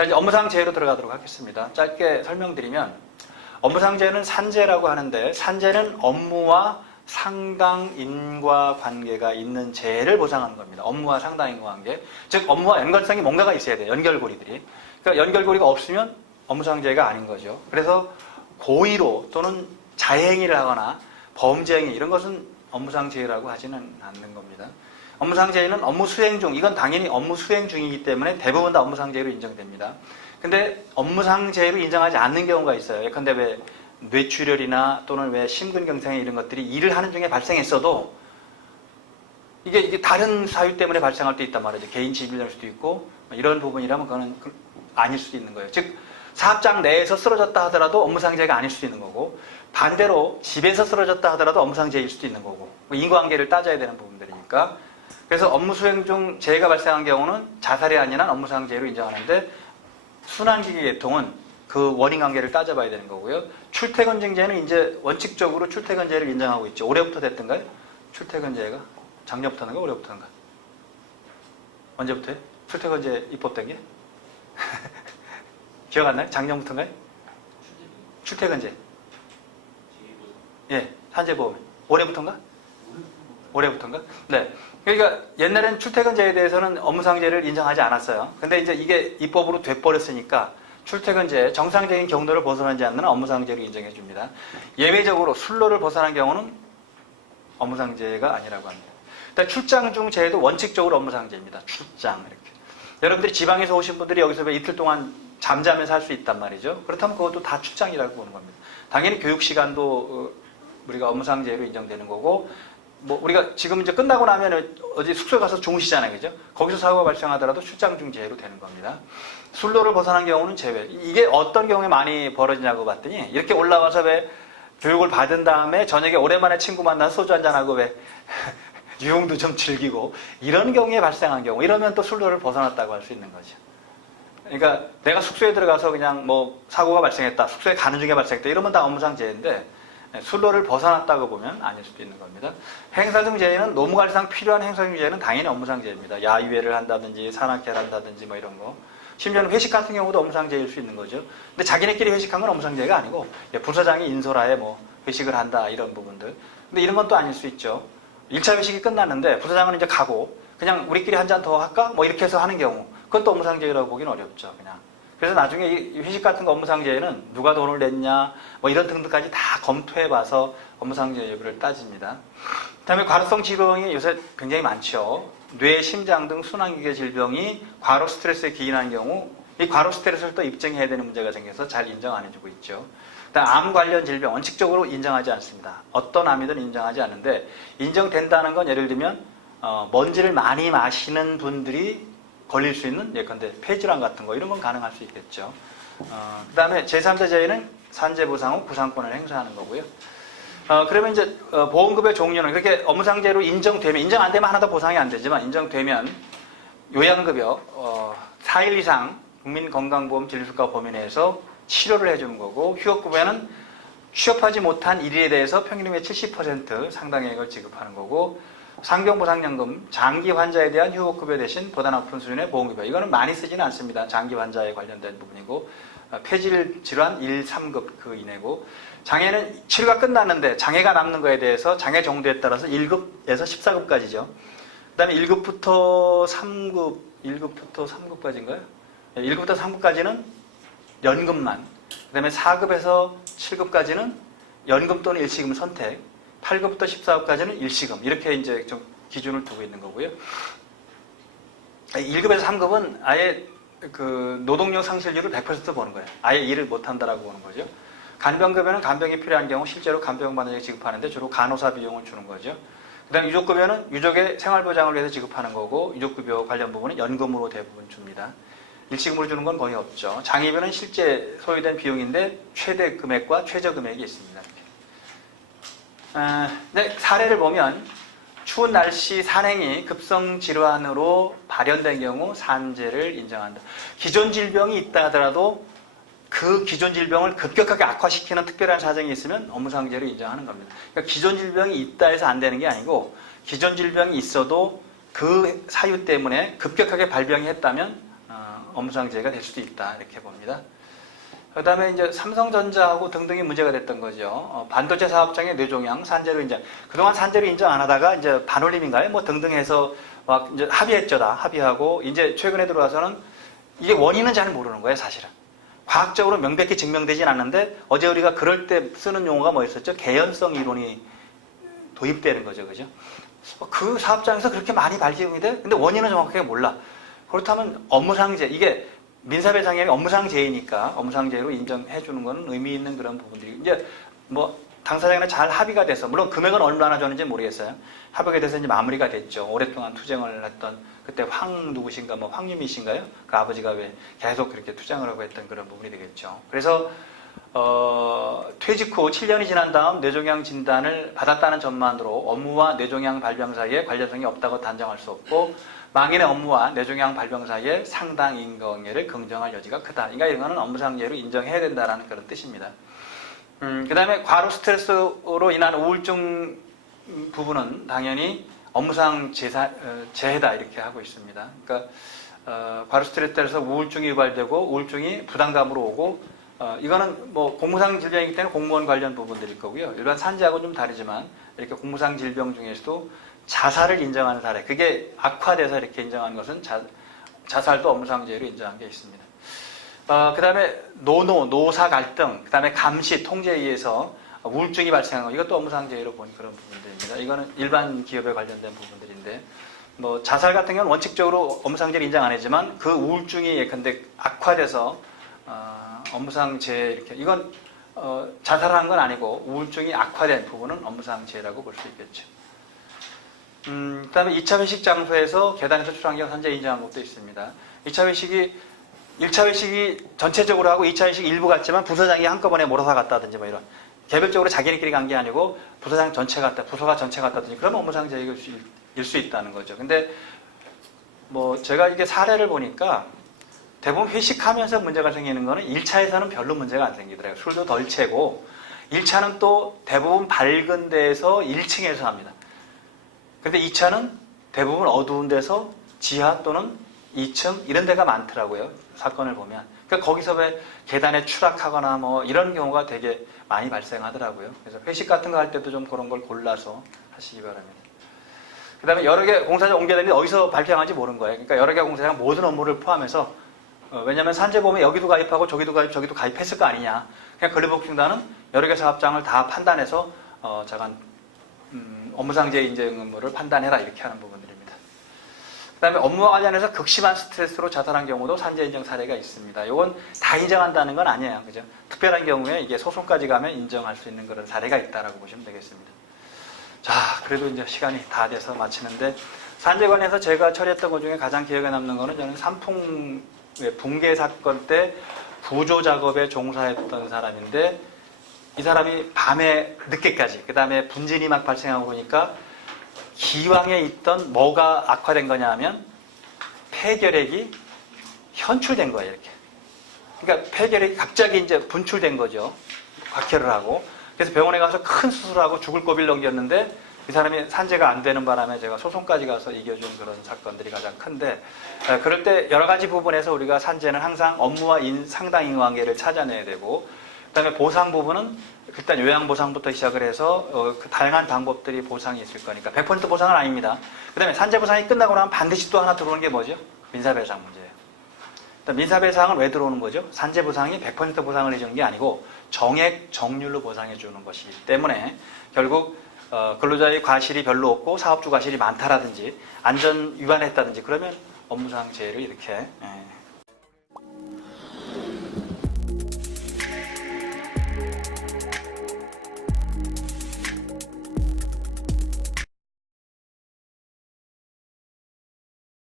자, 이제 업무상 재해로 들어가도록 하겠습니다. 짧게 설명드리면 업무상 재해는 산재라고 하는데 산재는 업무와 상당 인과관계가 있는 재해를 보상하는 겁니다. 업무와 상당 인과관계. 즉 업무와 연관성이 뭔가가 있어야 돼요. 연결고리들이. 그러니까 연결고리가 없으면 업무상 재해가 아닌 거죠. 그래서 고의로 또는 자해행위를 하거나 범죄행위 이런 것은 업무상 재해라고 하지는 않는 겁니다. 업무상 재해는 업무 수행 중, 이건 당연히 업무 수행 중이기 때문에 대부분 다 업무상 재해로 인정됩니다. 근데 업무상 재해로 인정하지 않는 경우가 있어요. 예컨대 왜 뇌출혈이나 또는 왜 심근경색 이런 것들이 일을 하는 중에 발생했어도 이게 다른 사유 때문에 발생할 때 있단 말이죠. 개인 질병일 수도 있고 이런 부분이라면 그거는 아닐 수도 있는 거예요. 즉 사업장 내에서 쓰러졌다 하더라도 업무상 재해가 아닐 수도 있는 거고 반대로 집에서 쓰러졌다 하더라도 업무상 재해일 수도 있는 거고 인과관계를 따져야 되는 부분들이니까 그래서 업무 수행 중 재해가 발생한 경우는 자살이 아니라 업무상 재해로 인정하는데 순환기계 계통은 그 원인 관계를 따져봐야 되는 거고요. 출퇴근쟁제는 이제 원칙적으로 출퇴근제를 인정하고 있죠. 올해부터 됐던가요? 출퇴근제가? 작년부터인가? 올해부터인가? 언제부터요? 출퇴근제 입법된 게? 기억 안 나요? 작년부터인가요? 출퇴근제. 예, 산재보험. 올해부터인가? 올해부터인가? 네. 그러니까 옛날엔 출퇴근제에 대해서는 업무상재를 인정하지 않았어요. 근데 이제 이게 입법으로 돼버렸으니까 출퇴근제, 정상적인 경로를 벗어나지 않는 업무상재로 인정해 줍니다. 예외적으로 술로를 벗어난 경우는 업무상재가 아니라고 합니다. 그러니까 출장 중 재해도 원칙적으로 업무상재입니다. 출장 이렇게. 여러분들이 지방에서 오신 분들이 여기서 왜 이틀 동안 잠자면서 할 수 있단 말이죠. 그렇다면 그것도 다 출장이라고 보는 겁니다. 당연히 교육 시간도 우리가 업무상재로 인정되는 거고 뭐 우리가 지금 이제 끝나고 나면 어디 숙소에 가서 주무시잖아요, 그죠? 거기서 사고가 발생하더라도 출장 중 재해로 되는 겁니다. 술로를 벗어난 경우는 제외. 이게 어떤 경우에 많이 벌어지냐고 봤더니 이렇게 올라와서 왜 교육을 받은 다음에 저녁에 오랜만에 친구 만나서 소주 한잔하고 왜 유흥도 좀 즐기고 이런 경우에 발생한 경우 이러면 또 술로를 벗어났다고 할 수 있는 거죠. 그러니까 내가 숙소에 들어가서 그냥 뭐 사고가 발생했다, 숙소에 가는 중에 발생했다 이러면 다 업무상 재해인데 술로를 벗어났다고 보면 아닐 수도 있는 겁니다. 행사중 재해는 노무관리상 필요한 행사중 재해는 당연히 업무상 재해입니다. 야유회를 한다든지 산악회를 한다든지 뭐 이런 거. 심지어는 회식 같은 경우도 업무상 재해일 수 있는 거죠. 근데 자기네끼리 회식한 건 업무상 재해가 아니고 부서장이 인솔하에 뭐 회식을 한다 이런 부분들. 근데 이런 건 또 아닐 수 있죠. 1차 회식이 끝났는데 부서장은 이제 가고 그냥 우리끼리 한 잔 더 할까? 뭐 이렇게 해서 하는 경우 그건 또 업무상 재해라고 보기는 어렵죠. 그냥. 그래서 나중에 이 회식 같은 거 업무상 재해는 누가 돈을 냈냐 뭐 이런 등등까지 다 검토해봐서 업무상 재해 여부를 따집니다. 그다음에 과로성 질병이 요새 굉장히 많죠. 뇌, 심장 등 순환기계 질병이 과로 스트레스에 기인한 경우 이 과로 스트레스를 또 입증해야 되는 문제가 생겨서 잘 인정 안 해주고 있죠. 그다음 암 관련 질병 원칙적으로 인정하지 않습니다. 어떤 암이든 인정하지 않는데 인정된다는 건 예를 들면 먼지를 많이 마시는 분들이 걸릴 수 있는 예컨대 폐질환 같은 거 이런 건 가능할 수 있겠죠. 그 다음에 제3자 재해는 산재보상 후 구상권을 행사하는 거고요. 그러면 이제 보험급여 종류는 그렇게 업무상재로 인정되면 인정 안 되면 하나도 보상이 안 되지만 인정되면 요양급여 4일 이상 국민건강보험 진료수가 범위 내에서 치료를 해주는 거고 휴업급여는 취업하지 못한 일일에 대해서 평균의 70% 상당액을 지급하는 거고 상경보상연금, 장기 환자에 대한 휴업급여 대신 보다 높은 수준의 보험급여. 이거는 많이 쓰지는 않습니다. 장기 환자에 관련된 부분이고 폐질 질환 1, 3급 그 이내고 장애는 치료가 끝났는데 장애가 남는 거에 대해서 장애 정도에 따라서 1급에서 14급까지죠. 그 다음에 1급부터 3급, 1급부터 3급까지인가요? 1급부터 3급까지는 연금만. 그 다음에 4급에서 7급까지는 연금 또는 일시금 선택. 8급부터 14급까지는 일시금 이렇게 이제 좀 기준을 두고 있는 거고요. 1급에서 3급은 아예 그 노동력 상실률을 100% 보는 거예요. 아예 일을 못한다라고 보는 거죠. 간병급여는 간병이 필요한 경우 실제로 간병 반드시 지급하는데 주로 간호사 비용을 주는 거죠. 그 다음 유족급여는 유족의 생활보장을 위해서 지급하는 거고 유족급여 관련 부분은 연금으로 대부분 줍니다. 일시금으로 주는 건 거의 없죠. 장의비는 실제 소요된 비용인데 최대 금액과 최저 금액이 있습니다. 네, 사례를 보면 추운 날씨 산행이 급성 질환으로 발현된 경우 산재를 인정한다. 기존 질병이 있다 하더라도 그 기존 질병을 급격하게 악화시키는 특별한 사정이 있으면 업무상재로 인정하는 겁니다. 그러니까 기존 질병이 있다 해서 안 되는 게 아니고 기존 질병이 있어도 그 사유 때문에 급격하게 발병이 했다면 업무상재해가 될 수도 있다 이렇게 봅니다. 그 다음에 이제 삼성전자하고 등등이 문제가 됐던 거죠. 반도체 사업장의 뇌종양 산재로 인정. 그동안 산재로 인정 안 하다가 이제 반올림인가요? 뭐 등등 해서 막 이제 합의했죠. 다 합의하고 이제 최근에 들어와서는 이게 원인은 잘 모르는 거예요, 사실은. 과학적으로 명백히 증명되진 않는데 어제 우리가 그럴 때 쓰는 용어가 뭐였었죠? 개연성 이론이 도입되는 거죠, 그죠? 그 사업장에서 그렇게 많이 발생이 돼? 근데 원인은 정확하게 몰라. 그렇다면 업무상재, 이게 민사배상이 업무상재해니까 업무상재해로 인정해 주는 건 의미 있는 그런 부분들이 이제 뭐 당사자간에 잘 합의가 돼서 물론 금액은 얼마나 줬는지 모르겠어요. 합의가 돼서 이제 마무리가 됐죠. 오랫동안 투쟁을 했던 그때 황 누구신가 뭐 황유미 씨인가요? 그 아버지가 왜 계속 그렇게 투쟁을 하고 했던 그런 부분이 되겠죠. 그래서 퇴직 후 7년이 지난 다음 뇌종양 진단을 받았다는 점만으로 업무와 뇌종양 발병 사이에 관련성이 없다고 단정할 수 없고 망인의 업무와 뇌종양 발병 사이에 상당 인과관계를 긍정할 여지가 크다. 그러니까 이런 거는 업무상재해로 인정해야 된다는 그런 뜻입니다. 그 다음에 과로 스트레스로 인한 우울증 부분은 당연히 업무상 재해다 이렇게 하고 있습니다. 그러니까 과로 스트레스에서 우울증이 유발되고 우울증이 부담감으로 오고 이거는 뭐 공무상 질병이기 때문에 공무원 관련 부분들일 거고요. 일반 산재하고 좀 다르지만 이렇게 공무상 질병 중에서도 자살을 인정하는 사례, 그게 악화돼서 이렇게 인정하는 것은 자살도 업무상재해로 인정한 게 있습니다. 그 다음에 노사 갈등, 그 다음에 감시, 통제에 의해서 우울증이 발생한 거, 이것도 업무상재해로 본 그런 부분들입니다. 이거는 일반 기업에 관련된 부분들인데, 뭐 자살 같은 경우는 원칙적으로 업무상재해를 인정 안 하지만 그 우울증이 예컨대 악화돼서 업무상재해 이렇게, 이건 자살한 건 아니고 우울증이 악화된 부분은 업무상재해라고 볼 수 있겠죠. 그 다음에 2차 회식 장소에서 계단에서 출항경 산재 인정한 것도 있습니다. 1차 회식이 전체적으로 하고 2차 회식 일부 갔지만 부서장이 한꺼번에 몰아서 갔다든지 뭐 이런. 개별적으로 자기네끼리 간 게 아니고 부서장 전체 갔다, 부서가 전체 갔다든지 그러면 업무상재해일 수 있다는 거죠. 근데 뭐 제가 이게 사례를 보니까 대부분 회식하면서 문제가 생기는 거는 1차에서는 별로 문제가 안 생기더라고요. 술도 덜 채고 1차는 또 대부분 밝은 데에서 1층에서 합니다. 근데 2차는 대부분 어두운 데서 지하 또는 2층 이런 데가 많더라고요. 사건을 보면. 그러니까 거기서 왜 계단에 추락하거나 뭐 이런 경우가 되게 많이 발생하더라고요. 그래서 회식 같은 거 할 때도 좀 그런 걸 골라서 하시기 바랍니다. 그 다음에 여러 개 공사장 옮겨야 되는데 어디서 발생한지 모르는 거예요. 그러니까 여러 개 공사장 모든 업무를 포함해서 왜냐하면 산재보험에 여기도 가입하고 저기도 가입, 저기도 가입했을 거 아니냐. 그냥 근로복지공단은 여러 개 사업장을 다 판단해서 업무상재해 인정 의무를 판단해라 이렇게 하는 부분들입니다. 그 다음에 업무와 관련해서 극심한 스트레스로 자살한 경우도 산재 인정 사례가 있습니다. 이건 다 인정한다는 건 아니에요. 그죠? 특별한 경우에 이게 소송까지 가면 인정할 수 있는 그런 사례가 있다라고 보시면 되겠습니다. 자, 그래도 이제 시간이 다 돼서 마치는데 산재 관련해서 제가 처리했던 것 중에 가장 기억에 남는 거는 저는 삼풍 붕괴 사건 때 구조 작업에 종사했던 사람인데 이 사람이 밤에 늦게까지, 그 다음에 분진이 막 발생하고 그러니까 기왕에 있던 뭐가 악화된 거냐 하면 폐결핵이 현출된 거예요, 이렇게. 그러니까 폐결핵이 갑자기 이제 분출된 거죠. 곽혈을 하고. 그래서 병원에 가서 큰 수술하고 죽을 고비를 넘겼는데 이 사람이 산재가 안 되는 바람에 제가 소송까지 가서 이겨준 그런 사건들이 가장 큰데 그럴 때 여러 가지 부분에서 우리가 산재는 항상 업무와 상당 인과관계를 찾아내야 되고 그 다음에 보상 부분은 일단 요양보상부터 시작을 해서 그 다양한 방법들이 보상이 있을 거니까 100% 보상은 아닙니다. 그 다음에 산재보상이 끝나고 나면 반드시 또 하나 들어오는 게 뭐죠? 민사배상 문제예요. 민사배상은 왜 들어오는 거죠? 산재보상이 100% 보상을 해주는 게 아니고 정액, 정률로 보상해 주는 것이기 때문에 결국 근로자의 과실이 별로 없고 사업주 과실이 많다라든지 안전 위반했다든지 그러면 업무상 재해를 이렇게